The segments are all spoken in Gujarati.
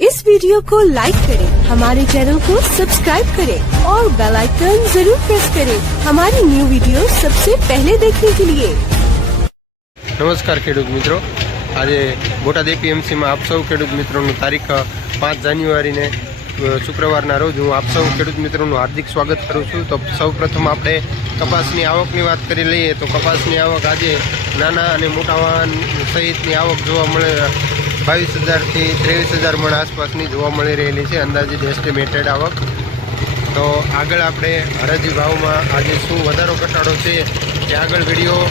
इस वीडियो को लाइक करें हमारे चैनल को सब्सक्राइब करें और बेल आइकन जरूर प्रेस करें हमारी न्यू वीडियो सबसे पहले देखने के लिए નમસ્કાર ખેડૂત મિત્રો આજે બોટાદ એપીએમસીમાં આપ સૌ ખેડૂત મિત્રોનું તારીખ પાંચ જાન્યુઆરીને અ, શુક્રવારના રોજ હું આપ સૌ ખેડૂત મિત્રોનું હાર્દિક સ્વાગત કરું છું તો સૌ પ્રથમ આપણે કપાસની આવકની વાત કરી લઈએ તો કપાસની આવક આજે નાના અને મોટા વાહન સહિતની આવક જોવા મળે બાવીસ હજારથી ત્રેવીસ હજાર મણ આસપાસની જોવા મળી રહેલી છે. અંદાજિત એસ્ટિમેટેડ આવક. તો આગળ આપણે હરાજી ભાવમાં આજે શું વધારો ઘટાડો છે તે આગળ વીડિયો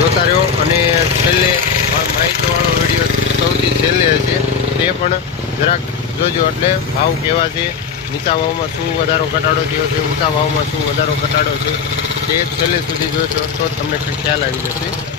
જોતા રહ્યો અને છેલ્લે માહિતીવાળો વીડિયો સૌથી છેલ્લે છે તે પણ જરાક જોજો. એટલે ભાવ કેવા છે, નીચા ભાવમાં શું વધારો ઘટાડો થયો છે, ઊંચા ભાવમાં શું વધારો ઘટાડો છે તે છેલ્લે સુધી જોશો તો તમને ખ્યાલ આવી જશે.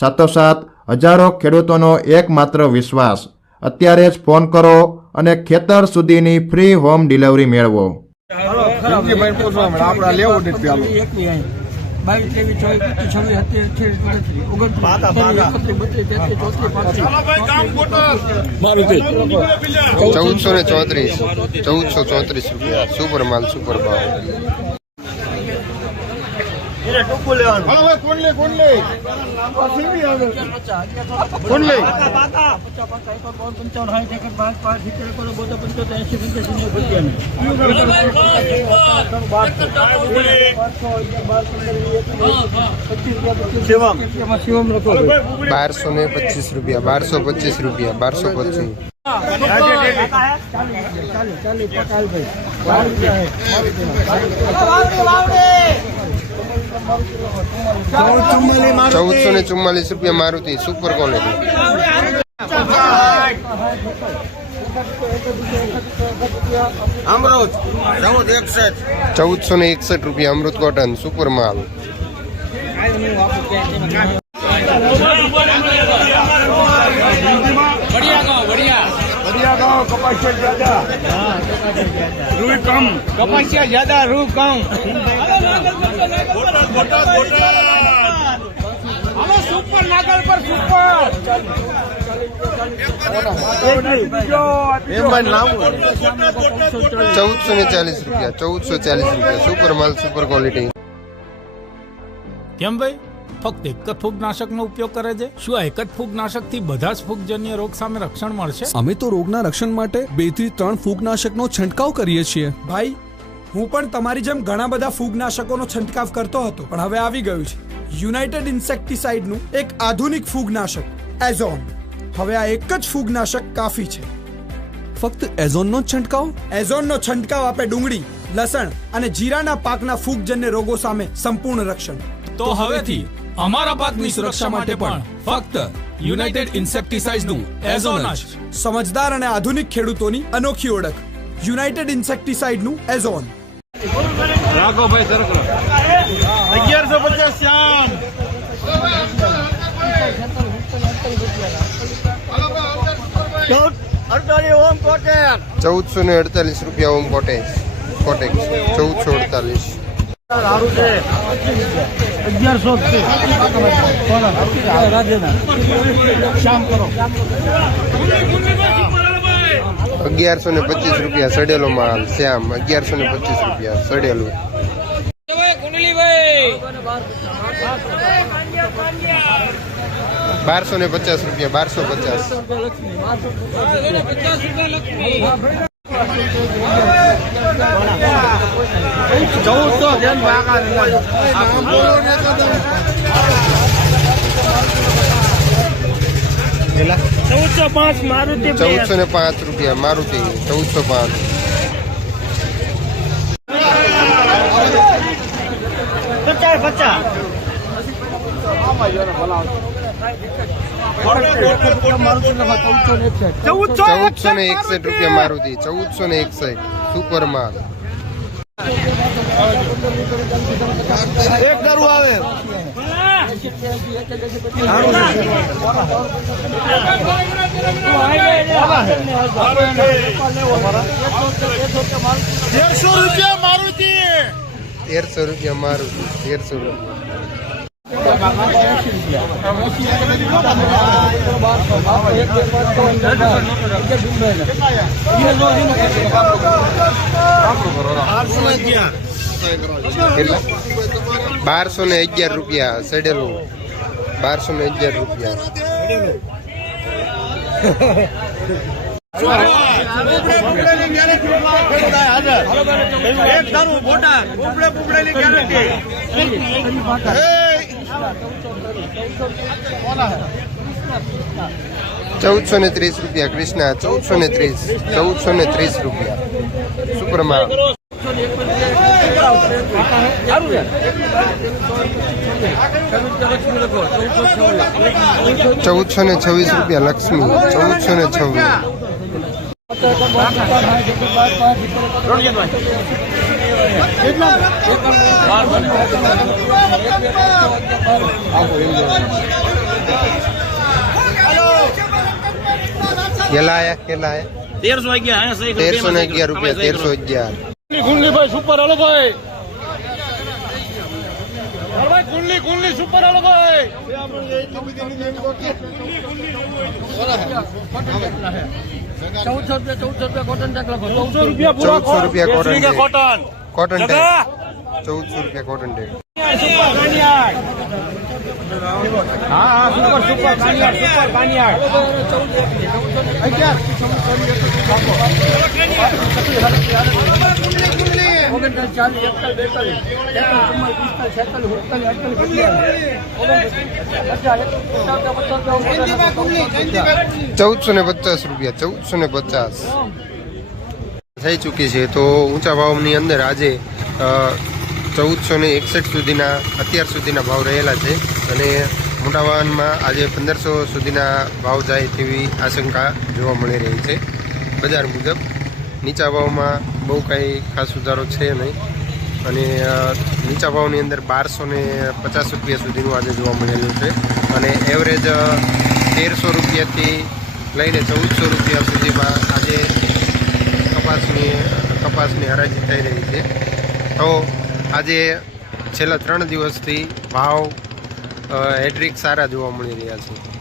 સાથોસાથ હજારો ખેડૂતોનો એકમાત્ર વિશ્વાસ. અત્યારે જ ફોન કરો અને ખેતર સુધીની ફ્રી હોમ ડિલિવરી મેળવો. આપણે લેવું નથી. બાવીસ, ત્રેવીસ, ચોવીસ, છવ્વીસ, સત્યાવીસ, અઠ્યાવીસ, ઓગણત્રીસ, ચૌદસો ને ચોત્રીસ. ચૌદસો ચોત્રીસ રૂપિયા. સુપર માલ સુપર ભાવ. હાલો ભાઈ કોણ લે કોણ લે કોણ લે શિવમ બારસો ને પચીસ રૂપિયા બારસો ચૌદસો ને ચુમ્માલીસ રૂપિયા મારુતિ સુપર ક્વોલિટી ચૌદસો ને એકસઠ રૂપિયા અમૃત કોટન સુપર માલ. કપાસિયા જ્યાદા રૂઈ કમ. કપાસિયા જ્યાદા રૂ કમ ચૌદસો ને ચાલીસ રૂપિયા ચૌદસો ચાલીસ રૂપિયા. સુપર માલ સુપર ક્વોલિટી. કેમ ભાઈ? ફક્ત એક જ ફૂગનાશકનો ઉપયોગ કરે છે? શું આ એક જ ફૂગનાશકથી બધા જ ફૂગજન્ય રોગ સામે રક્ષણ મળશે? અમે તો રોગના રક્ષણ માટે બેથી ત્રણ ફૂગનાશકનો છંટકાવ કરીએ છીએ. ભાઈ હું પણ તમારી જેમ ઘણા બધા ફૂગનાશકોનો છંટકાવ કરતો હતો પણ હવે આવી ગયું છે. યુનાઇટેડ ઇન્સેક્ટિસાઇડનું એક આધુનિક ફૂગનાશક એઝોન. હવે આ એક જ ફૂગનાશક કાફી છે. ફક્ત એઝોનનો છંટકાવ? એઝોનનો છંટકાવ આપે ડુંગળી લસણ અને જીરાના પાકના ફૂગજન્ય રોગો સામે સંપૂર્ણ રક્ષણ. તો હવેથી અમારા પાકની સુરક્ષા માટે પણ ફક્ત યુનાઇટેડ ઇન્સેક્ટિસાઇડ્સનું એઝોન જ. સમજદાર અને આધુનિક ખેડૂતોની અનોખી ઓળખ. યુનાઇટેડ ઇન્સેક્ટિસાઇડનું એઝોન. રાખો ભાઈ સરકલો અગિયારસો પચાસ શ્યામ. ચૌદસો ને અડતાલીસ રૂપિયા ઓમ કોટેજ. કોટેજ ચૌદસો અડતાલીસ. અગિયારસો. શ્યામ કરો. અગિયારસો ને પચીસ રૂપિયા સડેલો માલ શ્યામ, અગિયારસો ને પચીસ રૂપિયા સડેલું. બારસો ને પચાસ રૂપિયા, બારસો પચાસ. ચૌદસો ચૌદસો પાંચ મારુતિ ચૌદસો ને પાંચ રૂપિયા મારુતિ ચૌદસો પાંચ. પચાસ પચાસ. ચૌદસો ને એકસઠ રૂપિયા મારુતિ ચૌદસો ને એકસઠ સુપર માલ. એક દારૂ આવે. દેડસો રૂપિયા મારુતિ. તેરસો રૂપિયા મારુતિ તેરસો રૂપિયા. બારસો ને અગિયાર રૂપિયા સેડેલું બારસો ને અગિયાર રૂપિયા. ચૌદસો ને ત્રીસ રૂપિયા, કૃષ્ણા. ચૌદસો ને ત્રીસ, ચૌદસો ને ત્રીસ રૂપિયા. સુપરમાં ચૌદસો ને છવ્વીસ રૂપિયા લક્ષ્મી ચૌદસો ને છવ્વીસ. કેલા આયા તેરસો ને અગિયાર રૂપિયા તેરસો અગિયાર. કુંડલીભાઈ સુપર હાલો ભાઈ. ભાઈ કુંડલી કુંડલી સુપર હાલો ભાઈ. ચૌદસો રૂપિયા ચૌદસો રૂપિયા કોટન ચાક લખો ચૌદસો રૂપિયા પૂરા રૂપિયા કોટન. કોટન કોટન ડે ચૌદસો રૂપિયા કોટન કાનિયાડ ચૌદસો ને પચાસ રૂપિયા, ચૌદસો ને પચાસ. થઈ ચૂકી છે. તો ઊંચા ભાવની અંદર આજે ચૌદસો ને એકસઠ સુધીના અત્યાર સુધીના ભાવ રહેલા છે અને મોટા વાહનમાં આજે પંદરસો સુધીના ભાવ જાય તેવી આશંકા જોવા મળી રહી છે. બજાર મુજબ નીચા ભાવમાં બહુ કાંઈ ખાસ સુધારો છે નહીં. અને નીચા ભાવની અંદર બારસો ને પચાસ રૂપિયા સુધીનું આજે જોવા મળેલું છે. અને એવરેજ તેરસો રૂપિયાથી લઈને ચૌદસો રૂપિયા સુધીમાં આજે કપાસની કપાસની હરાજી થઈ રહી છે. તો આજે છેલ્લા ત્રણ દિવસથી ભાવ હેડ્રિક સારા જોવા મળી રહ્યા છે.